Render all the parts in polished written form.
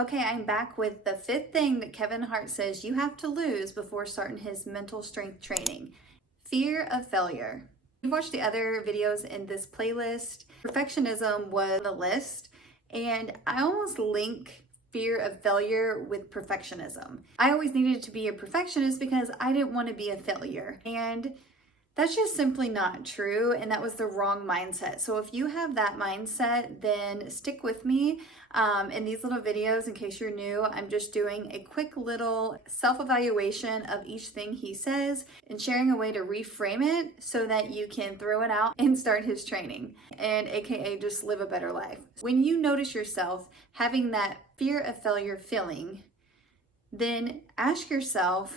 Okay, I'm back with the fifth thing that Kevin Hart says you have to lose before starting his mental strength training. Fear of failure. You've watched the other videos in this playlist. Perfectionism was on the list, and I almost link fear of failure with perfectionism. I always needed to be a perfectionist because I didn't want to be a failure. And that's just simply not true, and that was the wrong mindset. So if you have that mindset, then stick with me. In these little videos, in case you're new, I'm just doing a quick little self-evaluation of each thing he says and sharing a way to reframe it so that you can throw it out and start his training, and AKA just live a better life. When you notice yourself having that fear of failure feeling, then ask yourself,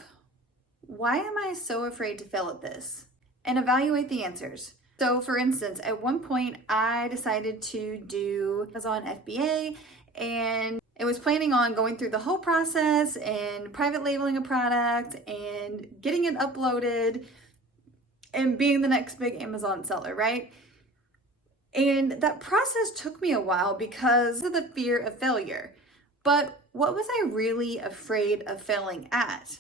why am I so afraid to fail at this? And evaluate the answers. So for instance, at one point I decided to do Amazon FBA, and I was planning on going through the whole process and private labeling a product and getting it uploaded and being the next big Amazon seller, right? And that process took me a while because of the fear of failure. But what was I really afraid of failing at?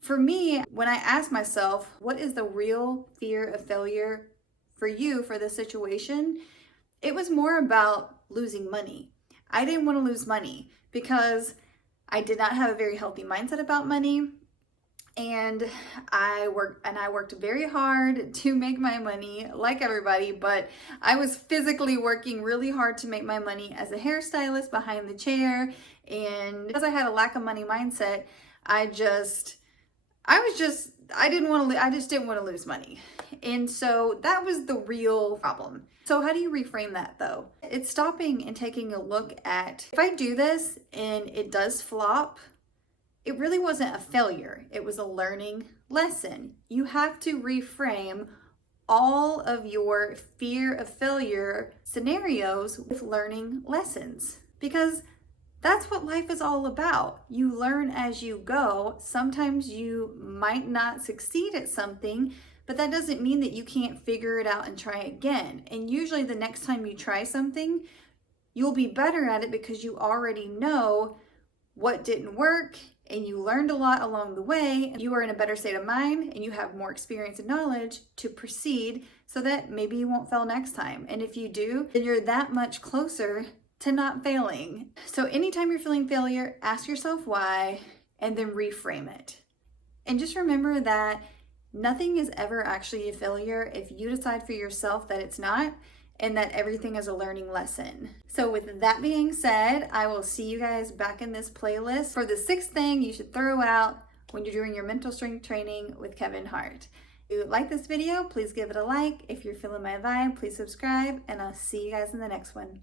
For me, when I asked myself, what is the real fear of failure for you for this situation? It was more about losing money. I didn't want to lose money because I did not have a very healthy mindset about money. And I worked very hard to make my money like everybody, but I was physically working really hard to make my money as a hairstylist behind the chair. And because I had a lack of money mindset, I just didn't want to lose money. And so that was the real problem. So how do you reframe that though? It's stopping and taking a look at, if I do this and it does flop, it really wasn't a failure. It was a learning lesson. You have to reframe all of your fear of failure scenarios with learning lessons, because that's what life is all about. You learn as you go. Sometimes you might not succeed at something, but that doesn't mean that you can't figure it out and try again. And usually the next time you try something, you'll be better at it because you already know what didn't work and you learned a lot along the way. You are in a better state of mind and you have more experience and knowledge to proceed so that maybe you won't fail next time. And if you do, then you're that much closer to not failing. So anytime you're feeling failure, ask yourself why and then reframe it. And just remember that nothing is ever actually a failure if you decide for yourself that it's not, and that everything is a learning lesson. So with that being said, I will see you guys back in this playlist for the sixth thing you should throw out when you're doing your mental strength training with Kevin Hart. If you like this video, please give it a like. If you're feeling my vibe, please subscribe, and I'll see you guys in the next one.